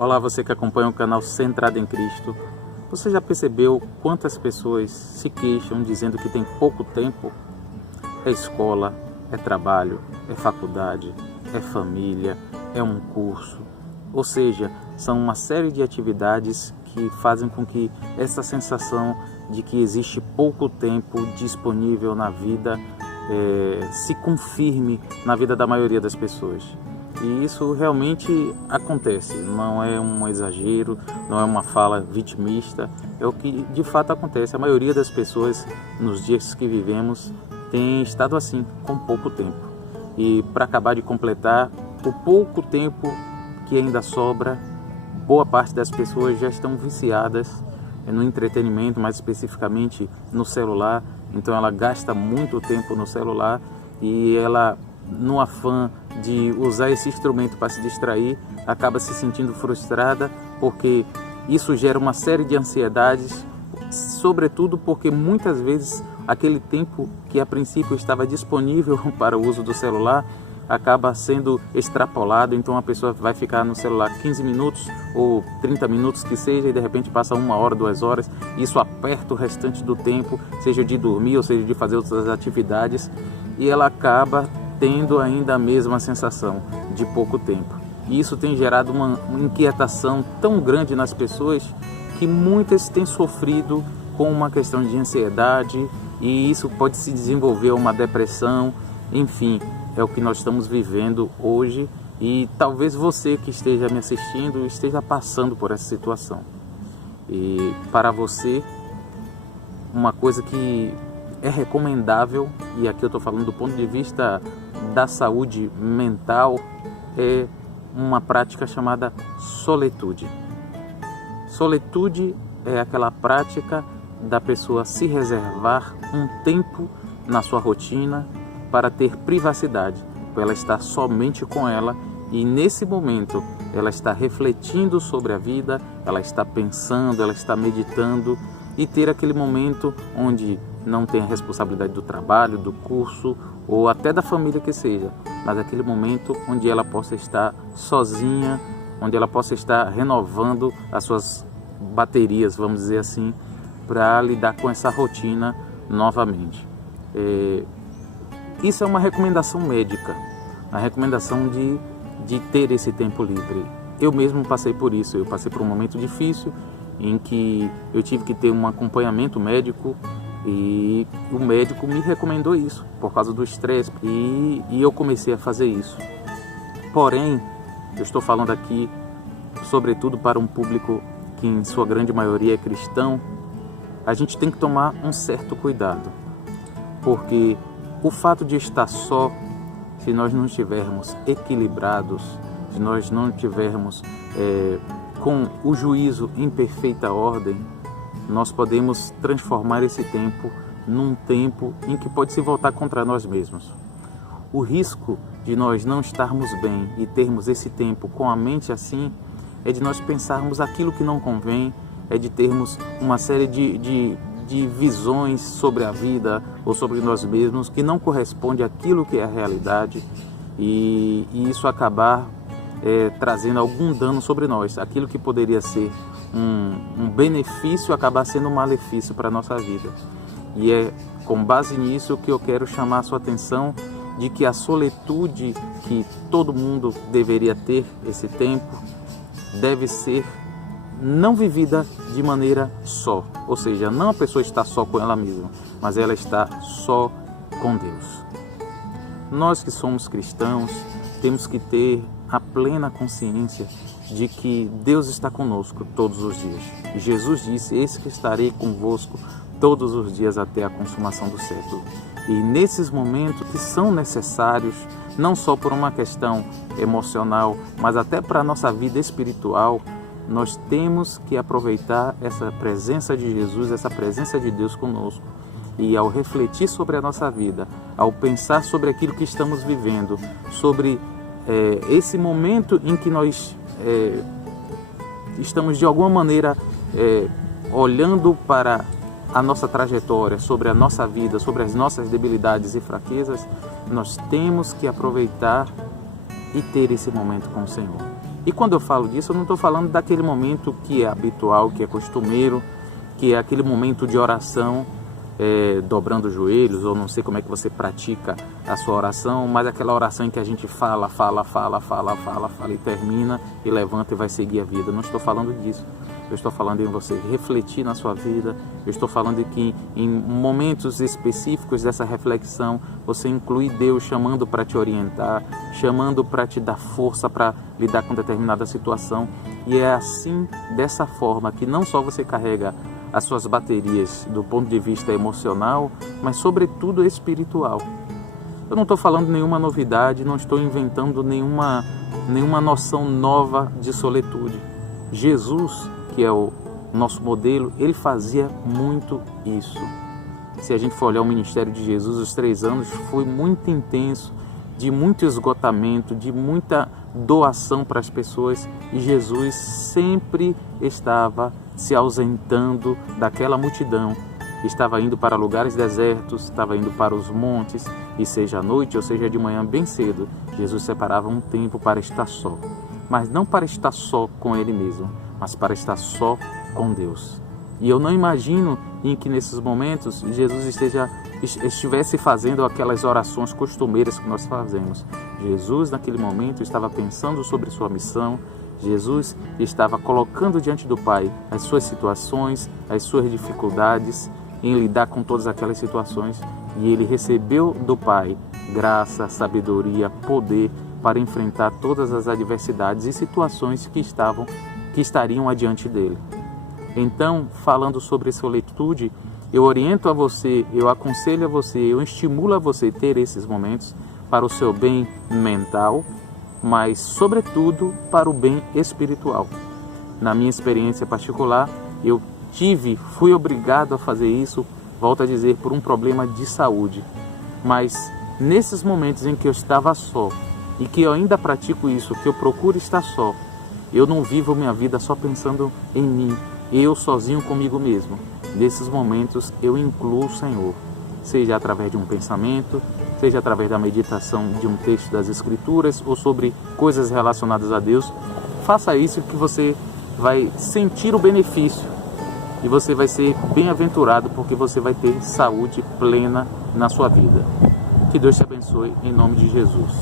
Olá, você que acompanha o canal Centrado em Cristo. Você já percebeu quantas pessoas se queixam dizendo que tem pouco tempo? É escola, é trabalho, é faculdade, é família, é um curso. Ou seja, são uma série de atividades que fazem com que essa sensação de que existe pouco tempo disponível na vida se confirme na vida da maioria das pessoas. E isso realmente acontece, não é um exagero, não é uma fala vitimista, é o que de fato acontece. A maioria das pessoas nos dias que vivemos tem estado assim, com pouco tempo. E para acabar de completar, o pouco tempo que ainda sobra, boa parte das pessoas já estão viciadas no entretenimento, mais especificamente no celular. Então ela gasta muito tempo no celular e ela, no afã de usar esse instrumento para se distrair, acaba se sentindo frustrada, porque isso gera uma série de ansiedades, sobretudo porque muitas vezes aquele tempo que a princípio estava disponível para o uso do celular acaba sendo extrapolado. Então a pessoa vai ficar no celular 15 minutos ou 30 minutos que seja, e de repente passa 1 hora, 2 horas, e isso aperta o restante do tempo, seja de dormir ou seja de fazer outras atividades, e ela acaba tendo ainda a mesma sensação de pouco tempo. E isso tem gerado uma inquietação tão grande nas pessoas que muitas têm sofrido com uma questão de ansiedade, e isso pode se desenvolver uma depressão. Enfim, é o que nós estamos vivendo hoje, e talvez você que esteja me assistindo esteja passando por essa situação. E para você, uma coisa que é recomendável, e aqui eu estou falando do ponto de vista da saúde mental, é uma prática chamada solitude. Solitude é aquela prática da pessoa se reservar um tempo na sua rotina para ter privacidade, para ela estar somente com ela, e nesse momento ela está refletindo sobre a vida, ela está pensando, ela está meditando, e ter aquele momento onde não tem a responsabilidade do trabalho, do curso ou até da família que seja, mas aquele momento onde ela possa estar sozinha, onde ela possa estar renovando as suas baterias, vamos dizer assim, para lidar com essa rotina novamente. Isso é uma recomendação médica, a recomendação de ter esse tempo livre. Eu mesmo passei por isso, eu passei por um momento difícil em que eu tive que ter um acompanhamento médico, e o médico me recomendou isso por causa do estresse, e eu comecei a fazer isso. Porém, eu estou falando aqui sobretudo para um público que em sua grande maioria é cristão. A gente tem que tomar um certo cuidado, porque o fato de estar só, se nós não estivermos equilibrados, se nós não estivermos com o juízo em perfeita ordem, nós podemos transformar esse tempo num tempo em que pode se voltar contra nós mesmos. O risco de nós não estarmos bem e termos esse tempo com a mente assim é de nós pensarmos aquilo que não convém, é de termos uma série de visões sobre a vida ou sobre nós mesmos que não corresponde àquilo que é a realidade, e isso acabar trazendo algum dano sobre nós. Aquilo que poderia ser um benefício acabar sendo um malefício para a nossa vida. E é com base nisso que eu quero chamar a sua atenção de que a solitude que todo mundo deveria ter esse tempo deve ser não vivida de maneira só, ou seja, não a pessoa está só com ela mesma, mas ela está só com Deus. Nós que somos cristãos temos que ter a plena consciência de que Deus está conosco todos os dias. E Jesus disse: eis que estarei convosco todos os dias até a consumação do século. E nesses momentos que são necessários, não só por uma questão emocional, mas até para a nossa vida espiritual, nós temos que aproveitar essa presença de Jesus, essa presença de Deus conosco. E ao refletir sobre a nossa vida, ao pensar sobre aquilo que estamos vivendo, sobre esse momento em que nós estamos de alguma maneira olhando para a nossa trajetória, sobre a nossa vida, sobre as nossas debilidades e fraquezas, nós temos que aproveitar e ter esse momento com o Senhor. E quando eu falo disso, eu não estou falando daquele momento que é habitual, que é costumeiro, que é aquele momento de oração, dobrando os joelhos, ou não sei como é que você pratica a sua oração, mas aquela oração em que a gente fala e termina e levanta e vai seguir a vida. Eu não estou falando disso. Eu estou falando em você refletir na sua vida. Eu estou falando de que em momentos específicos dessa reflexão você inclui Deus chamando para te orientar, chamando para te dar força para lidar com determinada situação. E é assim, dessa forma, que não só você carrega as suas baterias do ponto de vista emocional, mas sobretudo espiritual. Eu não estou falando nenhuma novidade, não estou inventando nenhuma noção nova de solitude. Jesus, que é o nosso modelo, ele fazia muito isso. Se a gente for olhar o ministério de Jesus, os 3 anos foi muito intenso, de muito esgotamento, de muita doação para as pessoas, e Jesus sempre estava se ausentando daquela multidão, estava indo para lugares desertos, estava indo para os montes, e seja à noite ou seja de manhã bem cedo, Jesus separava um tempo para estar só, mas não para estar só com Ele mesmo, mas para estar só com Deus. E eu não imagino em que nesses momentos Jesus estivesse fazendo aquelas orações costumeiras que nós fazemos. Jesus naquele momento estava pensando sobre sua missão. Jesus estava colocando diante do Pai as suas situações, as suas dificuldades em lidar com todas aquelas situações, e ele recebeu do Pai graça, sabedoria, poder para enfrentar todas as adversidades e situações que estariam adiante dele. Então, falando sobre solitude, eu oriento a você, eu aconselho a você, eu estimulo a você ter esses momentos para o seu bem mental, mas sobretudo para o bem espiritual. Na minha experiência particular, eu fui obrigado a fazer isso, volto a dizer, por um problema de saúde. Mas nesses momentos em que eu estava só, e que eu ainda pratico isso, que eu procuro estar só, eu não vivo minha vida só pensando em mim, eu sozinho comigo mesmo. Nesses momentos eu incluo o Senhor, seja através de um pensamento, seja através da meditação de um texto das Escrituras ou sobre coisas relacionadas a Deus. Faça isso que você vai sentir o benefício e você vai ser bem-aventurado, porque você vai ter saúde plena na sua vida. Que Deus te abençoe em nome de Jesus.